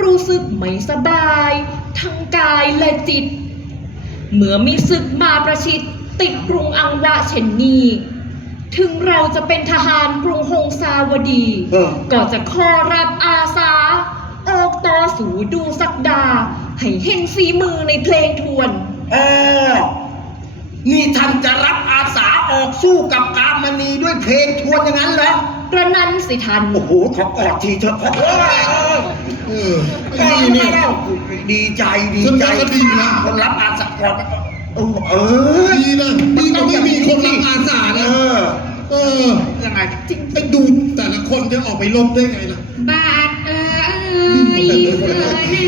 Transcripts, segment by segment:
รู้สึกไม่สบาย ทั้งกายและจิตเมื่อมีศึกมาประชิดติดกรุงอังวะเช่นนี้ ถึงเราจะเป็นทหารกรุงหงสาวดี ก็จะขอรับอาสา ออกต่อสู่ดูสักดา ให้เห็นฝีมือในเพลงทวน เออนี่ท่านจะรับอาสาออกสู้กับกาแมนีด้วยเพลงทวนอย่างนั้นเหรอ กระนั้นสิท่านโอ้โห ขอกอดทีเถอะเออดีใจดีใจก็ดีนะคนรับอาสาครัเออดีนะ ดีก็ไม่มีคนรับอาสานะเออ ยังไงจริงไปดูแต่ละคนจะออกไปลบได้ไงล่ะ บาทเออเออ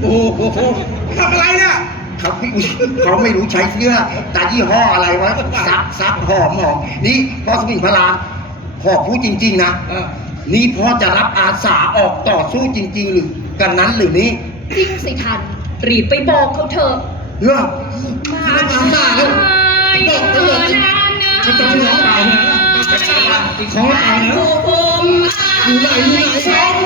โอ้โหทำอะไรเนี่ยเขาเขาไม่รู้ใช้เสื้อแต่ยี่ห้ออะไรวะซักซักหอมหองนี่พ่อสมิงพลาขอผู้จริงๆนะนี่พ่อจะรับอาสาออกต่อสู้จริง ๆ หรือ กันนั้นหรือนี้จริงสิทันรีบไปบอกเขาเถอะเนื้อมาทำมาบอกเถอะจะต้างร้องไปนะเขาอ่านนะอยู่ไหนอยู่ไหนช่อง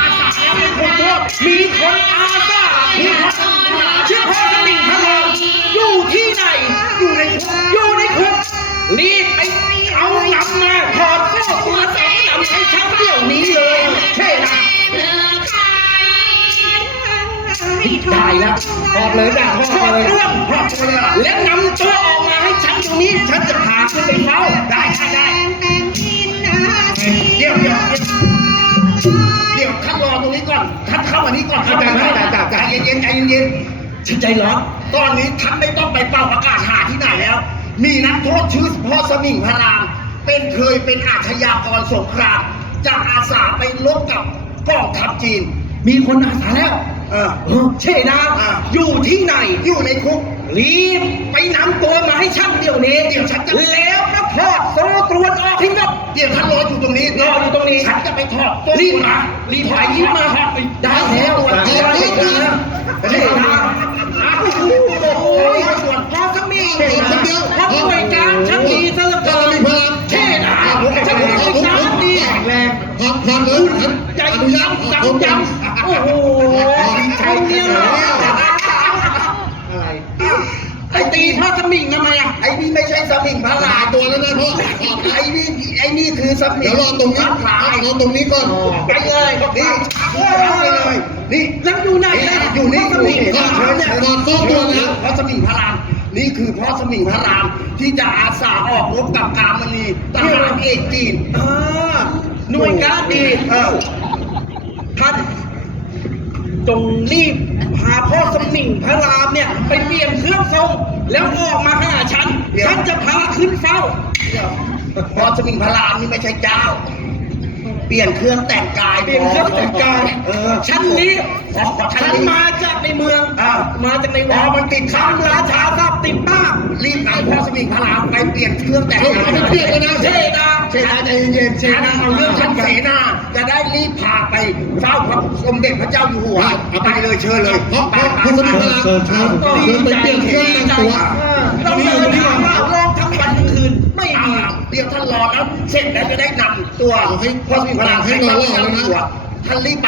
ออกเลยจนะชอบเรื่องพราะเธอแล้วนำตัวออกมาให้ฉันตรงนี้ฉันจะพาคุณไปเขาได้ใช่ได้เดี๋ยวเดี๋ยวเดี๋ยวคัดรอตรงนี้ก่อนขัดเข้าวันนี้ก่อนข้าใจไหมใจเย็นใจเย็นชื้นใจร้อนตอนนี้ท่านไม่ต้องไปเป่าประกาศหาที่ไหนแล้ว มีนักโทษชื่อพ่อสมิงพารามเป็นเคยเป็นอาชญากรสงครามจะอาสาไปลบกับกองทัพจีน มีคนอาสาแล้วเช่นะอยู่ที่ไหน อยู่ในคุก รีบไปนำตัวมาให้ช่างเดี๋ยวนี้เดี๋ยวฉันจะแล้วก็ถอดโซ่ตรวจออกทิ้งก็เดี๋ยวท่านรออยู่ตรงนี้รออยู่ตรงนี้ฉันจะไปถอดรีบมารีบไอยยิ้มมาได้แล้วตัวจริงนะเช่นะโอ้ยพอสักมีอีกสักเดียวพอป่วยกลางชักดีซะเหลือเกินเช่นะชักดีชักดีแรงพร้อพร้อมเลยใจยังจังจังโอ้โหไอ้เนี่ยไอ้ตีพระสมิงทำไมอ่ะ ไอ้นี่ไม่ใช่สมิงพระลาตัวนั้นนะพ่อไอ้นี่ไอ้นี่คือสมิงเดี๋ยวรอตรงนี้ขารอตรงนี้ก่อนไปเลย นี่นี่ แล้วอยู่ไหนอยู่นี่สมิงพระเนี่ยรอโซ่ตัวนะพระสมิงพระรานี่คือพระสมิงพระรามที่จะอาสาออกรบกับกามณีทหารเอกจีนหน่วยการดีจงรีบพาพ่อสมิงพระรามเนี่ยไปเปลี่ยนเครื่องทรง แล้วออกมาหาฉันฉันจะพาขึ้นเฝ้า พ่อสมิงพระรามนี่ไม่ใช่เจ้าปลี่ยนเครื่องแต่งกายเปลี่ยนเครื่องแต่งกายชั้นนี้ชั้นมาจากในเมืองมาจากในวัดมันติดข้ามราชาทรัพย์ติดมากรีบไปพระสมีขลามไปเปลี่ยนเครื่องแต่งกายไปเปลี่ยนเลยนะเชนนาเชนนะใจเย็นเชนนาเอาเรื่องชั้นเสนาจะได้รีบพาไปเฝ้าพระสมเด็จพระเจ้าอยู่หัวเอาไปเลยเชิญเลยเพราะพระคุณสมีงพระรามเชิญไปเปลี่ยนเครื่องแต่งตัวต้องเดินทางมากรองทั้งวันไม่มีเดี๋ยวท่านรอนะเสร็จแล้วจะได้นำตัวเพราะมีพลังให้มาแล้วนะท่านรีบไป